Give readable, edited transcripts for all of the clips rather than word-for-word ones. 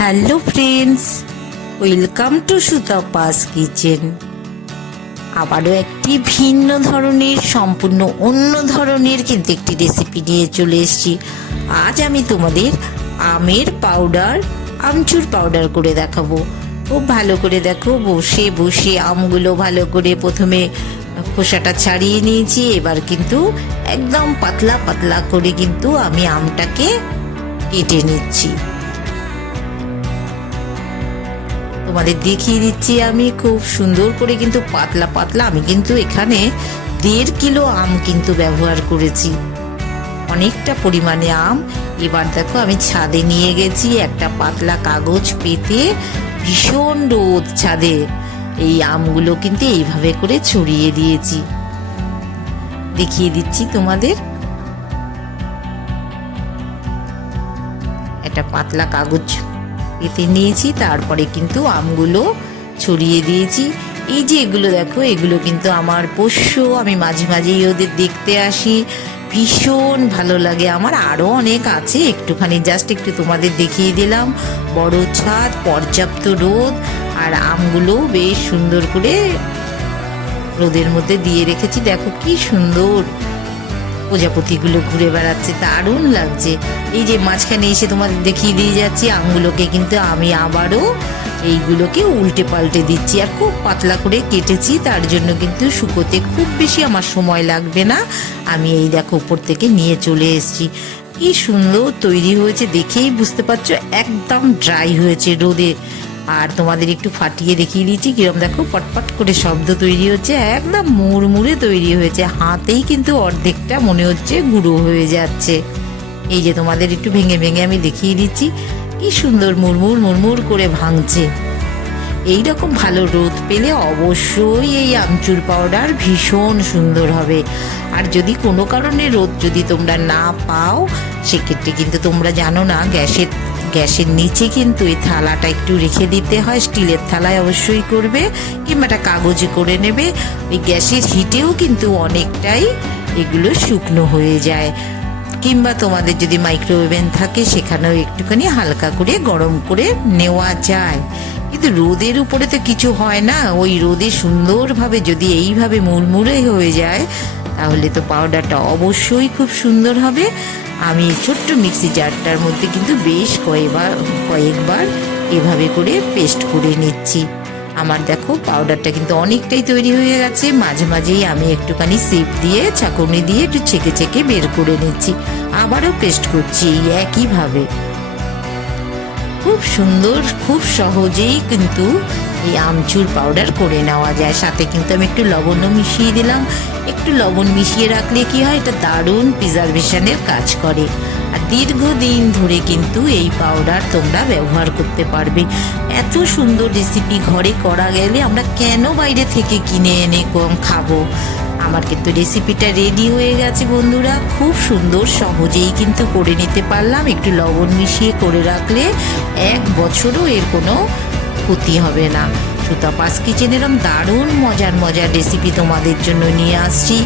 Hello friends, welcome to Sutapa's Kitchen. আবারও একটি ভিন্ন ধরনের, সম্পূর্ণ অন্য ধরনের কিন্তু একটি রেসিপি নিয়ে চলে এসেছি। আজ আমি তোমাদের আমের পাউডার, আমচুর পাউডার করে দেখাবো। খুব ভালো করে দেখো, বসে বসে আমগুলো ভালো করে প্রথমে খোসাটা ছাড়িয়ে নিয়েছি। এবার কিন্তু একদম পাতলা পাতলা করে কিন্তু আমি আমটাকে কেটে নিচ্ছি। তোমাদের দেখিয়ে দিচ্ছি আমি খুব সুন্দর করে, কিন্তু পাতলা পাতলা। আমি কিন্তু এখানে 1.5 কিলো আম কিন্তু ব্যবহার করেছি, অনেকটা পরিমাণে আম। এবার দেখো আমি ছাদে নিয়ে গেছি, একটা পাতলা কাগজ পেতে, ভীষণ রোদ ছাদে। এই আমগুলো কিন্তু এইভাবে করে ছড়িয়ে দিয়েছি, দেখিয়ে দিচ্ছি তোমাদের। একটা পাতলা কাগজ পেতে নিয়েছি, তারপরে কিন্তু আমগুলো ছড়িয়ে দিয়েছি। এই যে এগুলো দেখো, এগুলো কিন্তু আমার পোষ্য। আমি মাঝে মাঝেই ওদের দেখতে আসি, ভীষণ ভালো লাগে আমার। আরও অনেক আছে, একটুখানি জাস্ট একটু তোমাদের দেখিয়ে দিলাম। বড় ছাদ, পর্যাপ্ত রোদ, আর আমগুলো বেশ সুন্দর করে রোদের মধ্যে দিয়ে রেখেছি। দেখো কি সুন্দর প্রজাপতিগুলো ঘুরে বেড়াচ্ছে, দারুণ লাগছে। এই যে মাঝখানে এসে তোমাদের দেখিয়ে দিয়ে যাচ্ছি আমগুলোকে, কিন্তু আমি আবারও এইগুলোকে উল্টে পাল্টে দিচ্ছি। আর খুব পাতলা করে কেটেছি, তার জন্য কিন্তু শুকোতে খুব বেশি আমার সময় লাগবে না। আমি এই দেখো উপর থেকে নিয়ে চলে এসেছি। কি সুন্দর তৈরি হয়েছে, দেখেই বুঝতে পারছো একদম ড্রাই হয়েছে রোদে। আর তোমাদের একটু ফাটিয়ে দেখিয়ে দিচ্ছি কিরম, দেখো পটপট করে শব্দ তৈরি হচ্ছে, একদম মুড়মুড়ে তৈরি হয়েছে। হাতেই কিন্তু অর্ধেকটা মনে হচ্ছে গুঁড়ো হয়ে যাচ্ছে। এই যে তোমাদের একটু ভেঙে ভেঙে আমি দেখিয়ে দিচ্ছি, কি সুন্দর মুড়মুড় মুড়মুড় করে ভাঙছে। এইরকম ভালো রোদ পেলে অবশ্যই এই আমচুর পাউডার ভীষণ সুন্দর হবে। আর যদি কোনো কারণে রোদ যদি তোমরা না পাও, সেক্ষেত্রে কিন্তু তোমরা জানো না, গ্যাসের নিচে কিন্তু এই থালাটা একটু রেখে দিতে হয়। স্টিলের থালায় অবশ্যই করবে, কিংবা একটা কাগজে করে নেবে। ওই গ্যাসের হিটেও কিন্তু অনেকটাই এগুলো শুকনো হয়ে যায়। কিংবা তোমাদের যদি মাইক্রোওভেন থাকে, সেখানেও একটুখানি হালকা করে গরম করে নেওয়া যায়। কিন্তু রোদের উপরে তো কিছু হয় না, ওই রোদে সুন্দরভাবে যদি এইভাবে মুড়মুড়ে হয়ে যায়, তাহলে তো পাউডারটা অবশ্যই খুব সুন্দর হবে। আমি ছোট্ট মিক্সি জারটার মধ্যে কিন্তু বেশ কয়েকবার এভাবে করে পেস্ট করে নিচ্ছি। আমার দেখো পাউডারটা কিন্তু অনেকটাই তৈরি হয়ে গেছে। মাঝে মাঝেই আমি একটুখানি সিপ দিয়ে, ছাঁকুনি দিয়ে একটু ছেঁকে ছেঁকে বের করে নিচ্ছি, আবারও পেস্ট করছি এই একইভাবে। খুব সুন্দর, খুব সহজেই কিন্তু এই আমচুর পাউডার করে নেওয়া যায়। সাথে কিন্তু আমি একটু লবণও মিশিয়ে দিলাম। একটু লবণ মিশিয়ে রাখলে কি হয়, এটা দারুণ প্রিজারভেশনের কাজ করে। আর দীর্ঘদিন ধরে কিন্তু এই পাউডার তোমরা ব্যবহার করতে পারবে। এত সুন্দর রেসিপি ঘরে করা গেলে আমরা কেন বাইরে থেকে কিনে এনে কম খাবো। আমার কিন্তু রেসিপিটা রেডি হয়ে গেছে বন্ধুরা, খুব সুন্দর সহজেই কিন্তু করে নিতে পারলাম। একটু লবণ মিশিয়ে করে রাখলে 1 বছরও এর কোনো ক্ষতি হবে না। সুতাপাস কিচেন এরকম দারুণ মজার মজার রেসিপি তোমাদের জন্য নিয়ে আসছি।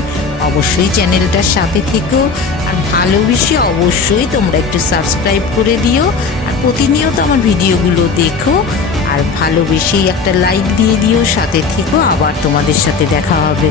অবশ্যই চ্যানেলটার সাথে থেকো, আর ভালোবেসে অবশ্যই তোমরা একটু সাবস্ক্রাইব করে দিও। আর প্রতিনিয়ত আমার ভিডিওগুলো দেখো, আর ভালোবেসেই একটা লাইক দিয়ে দিও। সাথে থেকো, আবার তোমাদের সাথে দেখা হবে।